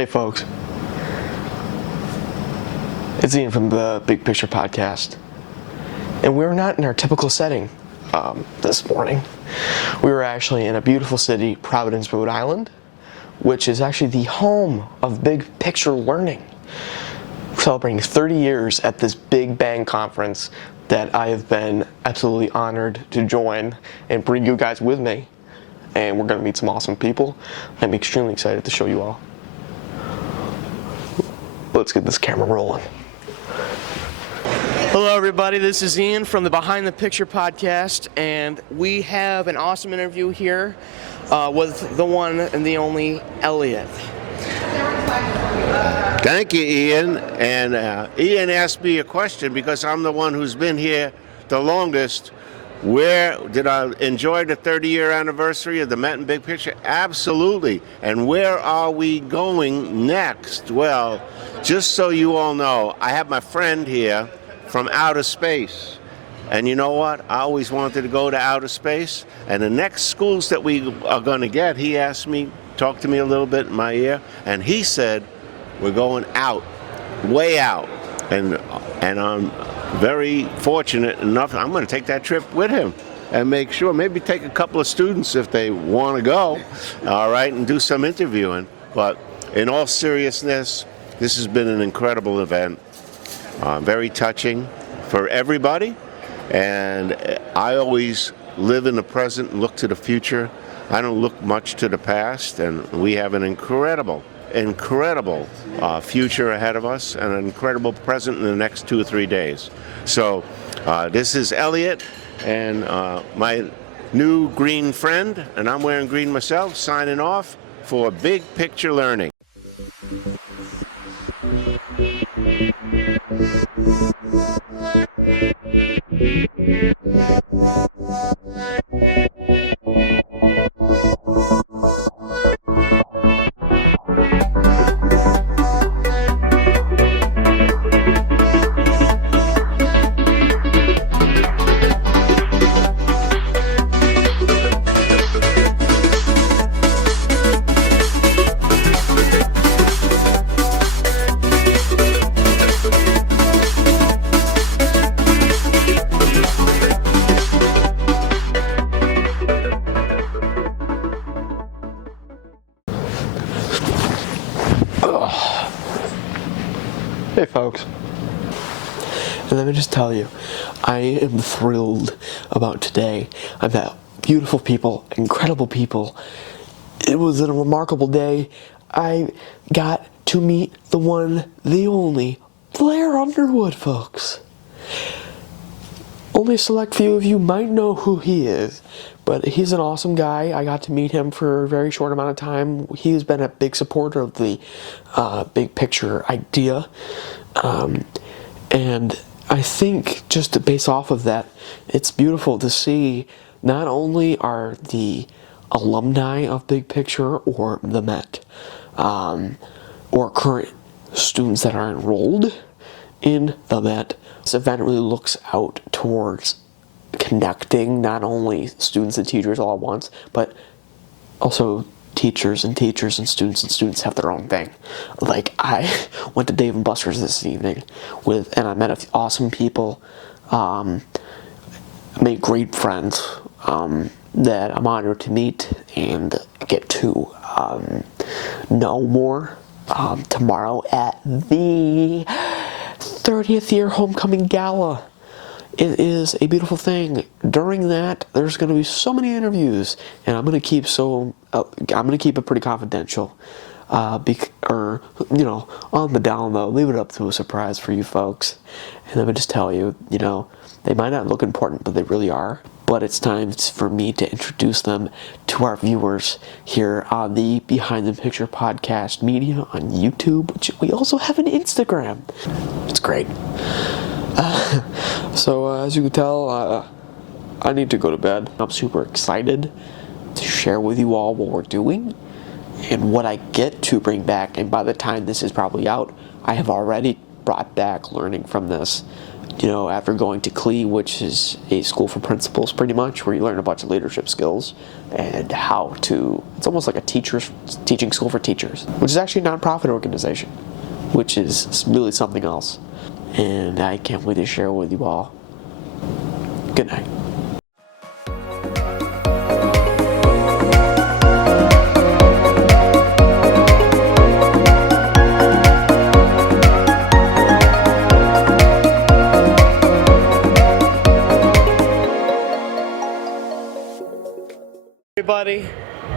Hey folks, it's Ian from the Big Picture Podcast, and we're not in our typical setting this morning. We were actually in a beautiful city, Providence, Rhode Island, which is actually the home of Big Picture Learning, celebrating 30 years at this Big Bang conference that I have been absolutely honored to join and bring you guys with me, and we're going to meet some awesome people. I'm extremely excited to show you all. Let's get this camera rolling. Hello everybody, this is Ian from the Behind the Picture Podcast, and we have an awesome interview here with the one and the only Elliot. Thank you, Ian. And Ian asked me a question because I'm the one who's been here the longest. Where did I enjoy the 30-year anniversary of the Met and Big Picture? Absolutely. And where are we going next? Well, just so you all know, I have my friend here from outer space. And you know what? I always wanted to go to outer space. And the next schools that we are going to get, he asked me, talked to me a little bit in my ear, and he said, we're going out, way out. And I'm very fortunate enough, I'm going to take that trip with him and make sure, maybe take a couple of students if they want to go, all right, and do some interviewing. But in all seriousness, this has been an incredible event, very touching for everybody. And I always live in the present and look to the future. I don't look much to the past, and we have an incredible future ahead of us and an incredible present in the next 2 or 3 days. So this is Elliot and my new green friend, and I'm wearing green myself, signing off for Big Picture Learning. Hey folks, and let me just tell you, I am thrilled about today. I've met beautiful people, incredible people. It was a remarkable day. I got to meet the one, the only, Blair Underwood, folks. Only a select few of you might know who he is, but he's an awesome guy. I got to meet him for a very short amount of time. He's been a big supporter of the big picture idea. And I think just based off of that, it's beautiful to see not only are the alumni of Big Picture or the Met, or current students that are enrolled in the Met. This event really looks out towards connecting not only students and teachers all at once, but also teachers and students have their own thing. Like, I went to Dave & Buster's this evening and I met awesome people, made great friends that I'm honored to meet and get to know more tomorrow at the 30th year homecoming gala. It is a beautiful thing. During that, there's going to be so many interviews, and I'm going to keep it pretty confidential, on the down low. Leave it up to a surprise for you folks. And let me just tell you, they might not look important, but they really are. But it's time for me to introduce them to our viewers here on the Behind the Picture Podcast media on YouTube, which we also have an Instagram. It's great. So as you can tell, I need to go to bed. I'm super excited to share with you all what we're doing and what I get to bring back. And by the time this is probably out, I have already brought back learning from this after going to CLE, which is a school for principals pretty much, where you learn a bunch of leadership skills and how to, it's almost like a teaching school for teachers, which is actually a nonprofit organization, which is really something else. And I can't wait to share with you all. Good night. Everybody,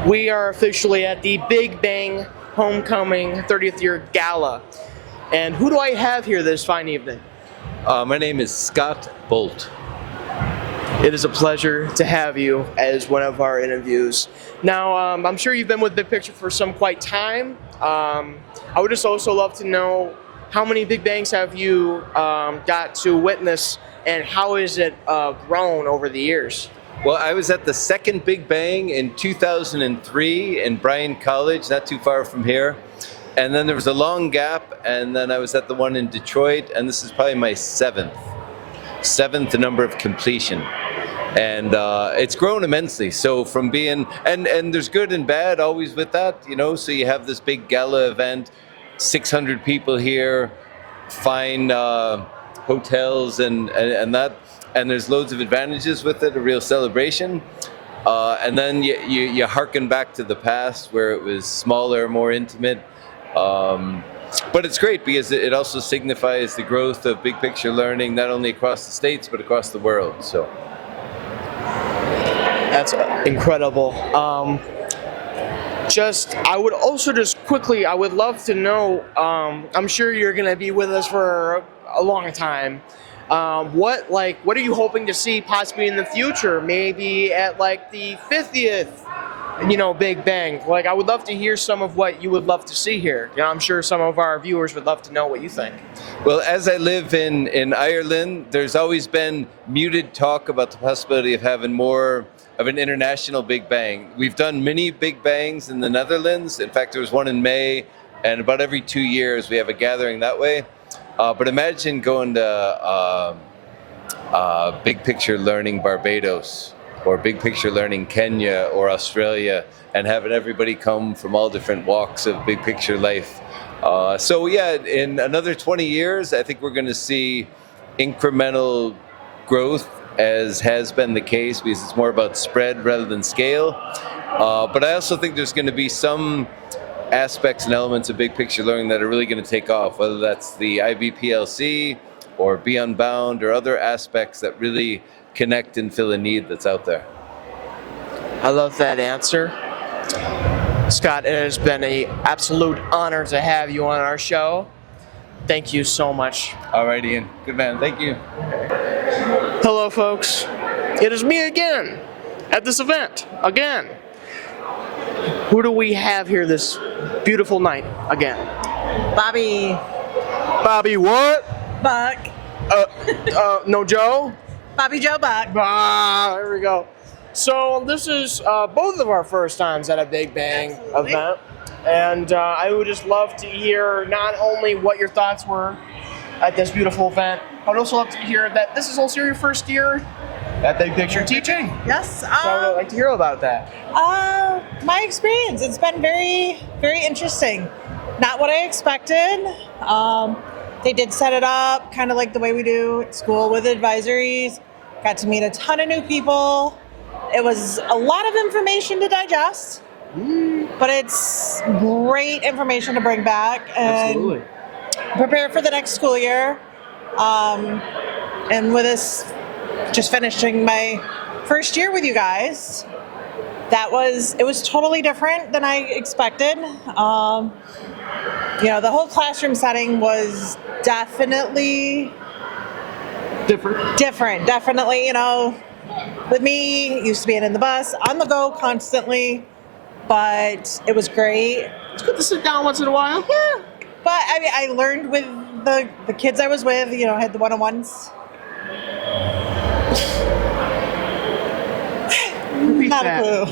we are officially at the Big Bang Homecoming 30th Year Gala. And who do I have here this fine evening? My name is Scott Bolt. It is a pleasure to have you as one of our interviews. Now, I'm sure you've been with Big Picture for some quite time. I would just also love to know, how many Big Bangs have you got to witness, and how has it grown over the years? Well, I was at the second Big Bang in 2003 in Bryan College, not too far from here. And then there was a long gap, and then I was at the one in Detroit, and this is probably my seventh number of completion. And it's grown immensely. So from being, and there's good and bad always with that, so you have this big gala event, 600 people here, fine hotels and that. And there's loads of advantages with it, a real celebration. And then you harken back to the past where it was smaller, more intimate. But it's great because it also signifies the growth of big picture learning, not only across the States, but across the world. So that's incredible. I would also I would love to know, I'm sure you're going to be with us for a long time. What are you hoping to see possibly in the future? Maybe at the 50th, Big Bang. I would love to hear some of what you would love to see here. I'm sure some of our viewers would love to know what you think. Well, as I live in Ireland, there's always been muted talk about the possibility of having more of an international Big Bang. We've done many Big Bangs in the Netherlands. In fact, there was one in May, and about every 2 years we have a gathering that way. But imagine going to Big Picture Learning Barbados, or Big Picture Learning Kenya or Australia, and having everybody come from all different walks of big picture life. So yeah, in another 20 years, I think we're going to see incremental growth, as has been the case, because it's more about spread rather than scale. But I also think there's going to be some aspects and elements of big picture learning that are really going to take off, whether that's the IBPLC or Be Unbound or other aspects that really connect and fill a need that's out there. I love that answer. Scott, it has been an absolute honor to have you on our show. Thank you so much. All right, Ian. Good man. Thank you. Hello, folks. It is me again at this event. Again. Who do we have here this beautiful night again? Bobby. Bobby what? Buck. No Joe? Bobby Joe Buck. Ah, there we go. So this is both of our first times at a Big Bang event. And I would just love to hear not only what your thoughts were at this beautiful event, but I'd also love to hear that this is also your first year at Big Picture teaching. Yes. So I would like to hear about that. My experience, it's been very, very interesting. Not what I expected. They did set it up kind of like the way we do at school with advisories. Got to meet a ton of new people. It was a lot of information to digest, but it's great information to bring back and prepare for the next school year. And with this, just finishing my first year with you guys, it was totally different than I expected. The whole classroom setting was definitely Different. Definitely, with me, used to being in the bus, on the go constantly, but it was great. It's good to sit down once in a while. Yeah, but I learned with the kids I was with, I had the one-on-ones. Not a clue.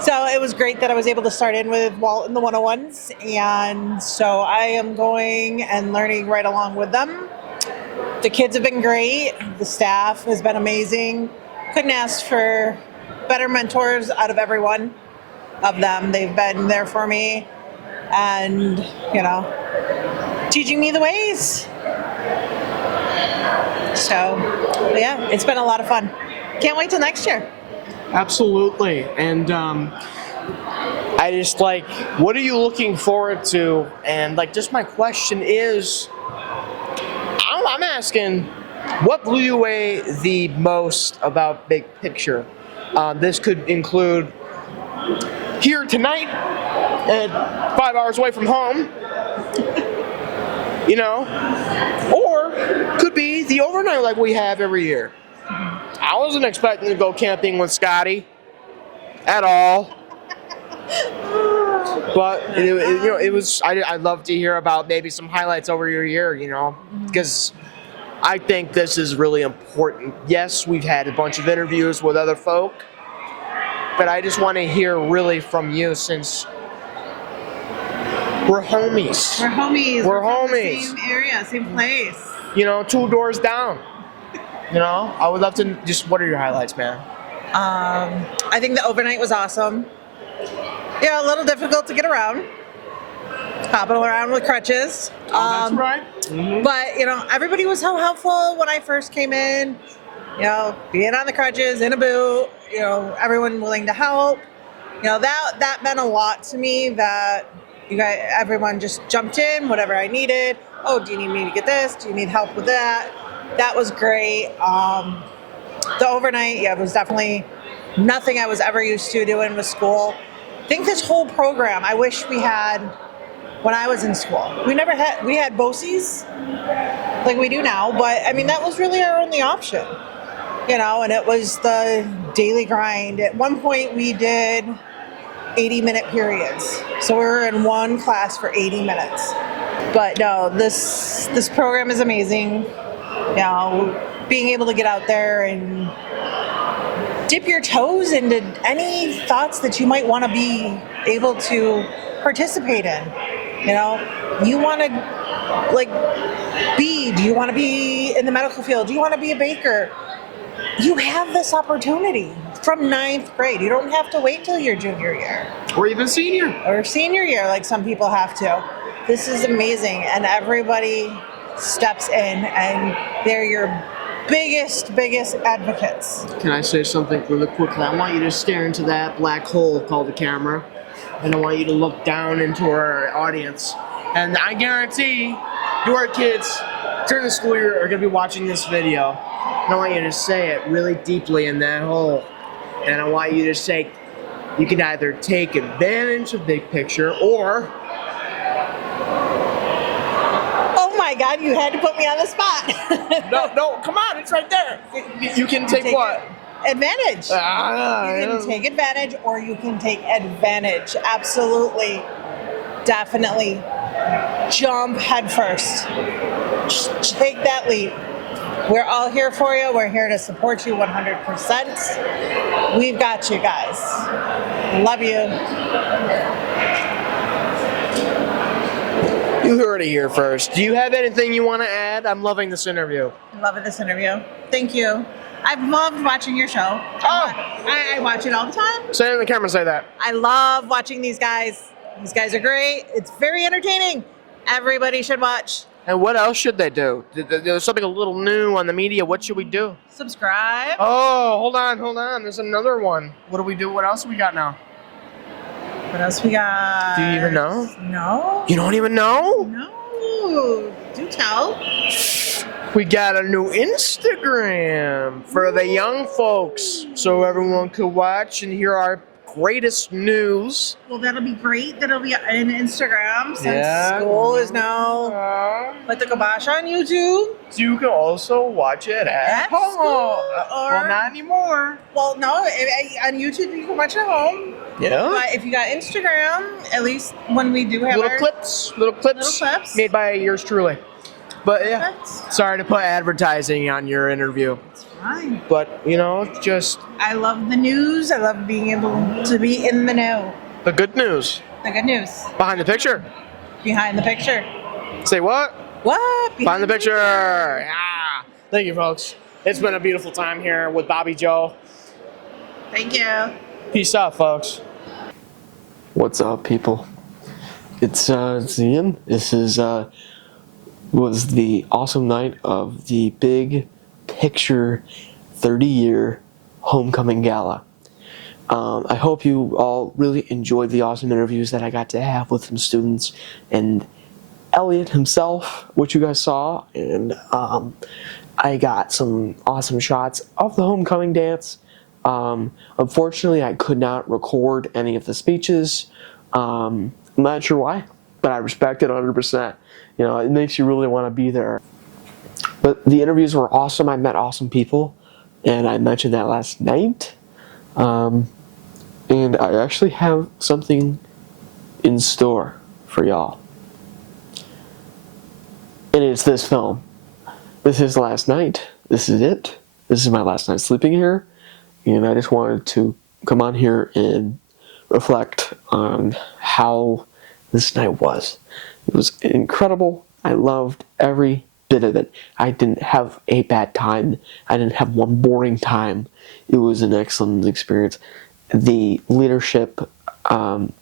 So it was great that I was able to start in with Walt and the 101s. And so I am going and learning right along with them. The kids have been great. The staff has been amazing. Couldn't ask for better mentors out of every one of them. They've been there for me and, teaching me the ways. So, yeah, it's been a lot of fun. Can't wait till next year. Absolutely. And I just what are you looking forward to? And just my question is, I'm asking, what blew you away the most about Big Picture? This could include here tonight, at 5 hours away from home, or could be the overnight like we have every year. I wasn't expecting to go camping with Scotty at all. But it was. I'd love to hear about maybe some highlights over your year. Because I think this is really important. Yes, we've had a bunch of interviews with other folk, but I just want to hear really from you since we're homies. We're homies. We're from homies. the same area, same place. 2 doors down. I would love to what are your highlights, man? I think the overnight was awesome. Yeah, a little difficult to get around. Hopping around with crutches. That's right. Mm-hmm. But, everybody was so helpful when I first came in. Being on the crutches, in a boot, everyone willing to help. That meant a lot to me that everyone just jumped in, whatever I needed. Oh, do you need me to get this? Do you need help with that? That was great. The overnight, was definitely nothing I was ever used to doing with school. I think this whole program, I wish we had when I was in school. We had BOCES like we do now, but that was really our only option, and it was the daily grind. At one point we did 80-minute periods. So we were in one class for 80 minutes. But no, this program is amazing. Being able to get out there and dip your toes into any thoughts that you might want to be able to participate in. You want to do you want to be in the medical field? Do you want to be a baker? You have this opportunity from 9th grade. You don't have to wait till your junior year. Or even senior. Or senior year, like some people have to. This is amazing, and everybody steps in, and they're your biggest advocates. Can I say something really quickly? I want you to stare into that black hole called the camera, and I want you to look down into our audience. And I guarantee your kids during the school year are going to be watching this video. And I want you to say it really deeply in that hole. And I want you to say, you can either take advantage of Big Picture or... Oh my God, you had to put me on the spot. No, come on, it's right there. You can take what? Advantage. You can take advantage or you can take advantage. Absolutely. Definitely. Jump head first. Just take that leap. We're all here for you. We're here to support you 100%. We've got you guys. Love you. You heard it here first. Do you have anything you want to add? I'm loving this interview. Loving this interview. Thank you. I've loved watching your show. Oh! I watch it all the time. Say it in the camera, say that. I love watching these guys. These guys are great. It's very entertaining. Everybody should watch. And what else should they do? There's something a little new on the media. What should we do? Subscribe. Oh, hold on. There's another one. What do we do? What else we got now? What else we got? Do you even know? No. You don't even know? No. Do tell. We got a new Instagram for the young folks, so everyone could watch and hear our greatest news. Well, that'll be great. That'll be in Instagram since school is now. Put the kibosh on YouTube. You can also watch it at home. Well, not anymore. Well, no. On YouTube, you can watch it at home. Yeah. But if you got Instagram, at least when we do have little clips made by yours truly. But yeah, sorry to put advertising on your interview. It's fine. But just I love the news. I love being able to be in the know. the good news. The good news. Behind the picture. Behind the picture. Say what? What? Behind the picture. Ah. Thank you, folks. It's been a beautiful time here with Bobby Joe. Thank you. Peace out, folks. What's up, people? It's Ian. This is was the awesome night of the Big Picture 30-year Homecoming Gala. I hope you all really enjoyed the awesome interviews that I got to have with some students and Elliot himself, which you guys saw, and I got some awesome shots of the homecoming dance. Unfortunately, I could not record any of the speeches. I'm not sure why, but I respect it 100%. You know, it makes you really want to be there. But the interviews were awesome. I met awesome people, and I mentioned that last night. And I actually have something in store for y'all. And it's this film. This is last night. This is it. This is my last night sleeping here. And I just wanted to come on here and reflect on how this night was. It was incredible. I loved every bit of it. I didn't have a bad time. I didn't have one boring time. It was an excellent experience. The leadership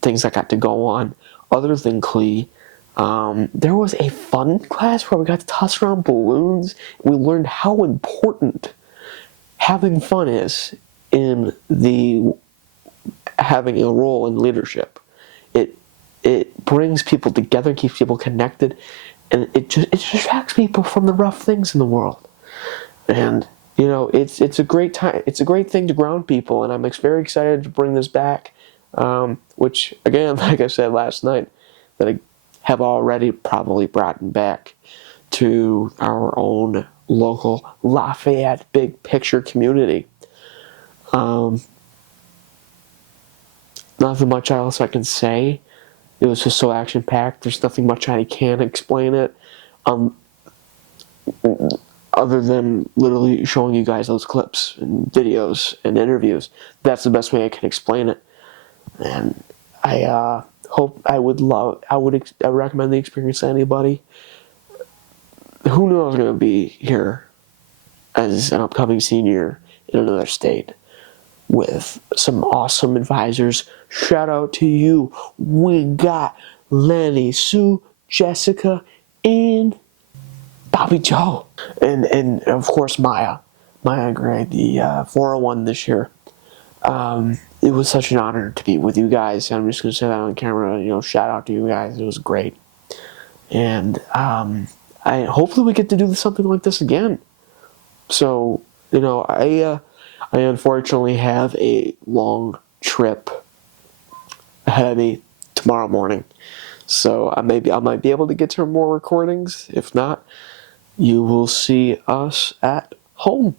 things I got to go on, other than Clee, there was a fun class where we got to toss around balloons. We learned how important having fun is in the having a role in leadership. It brings people together, keeps people connected, and it distracts people from the rough things in the world. And you know, it's a great time. It's a great thing to ground people, and I'm very excited to bring this back. Which again, like I said last night, that I have already probably brought back to our own local Lafayette Big Picture community. Nothing much else I can say. It was just so action-packed. There's nothing much I can explain it. Other than literally showing you guys those clips and videos and interviews. That's the best way I can explain it. And I I would recommend the experience to anybody. Who knew I was going to be here as an upcoming senior in another state with some awesome advisors. Shout out to you. We got Lenny, Sue, Jessica, and Bobby Joe. And of course Maya Gray, the 401 this year. It was such an honor to be with you guys. I'm just going to say that on camera. You know, shout out to you guys. It was great. And I hopefully we get to do something like this again. So, you know, I unfortunately have a long trip ahead of me tomorrow morning. So I might be able to get to more recordings. If not, you will see us at home.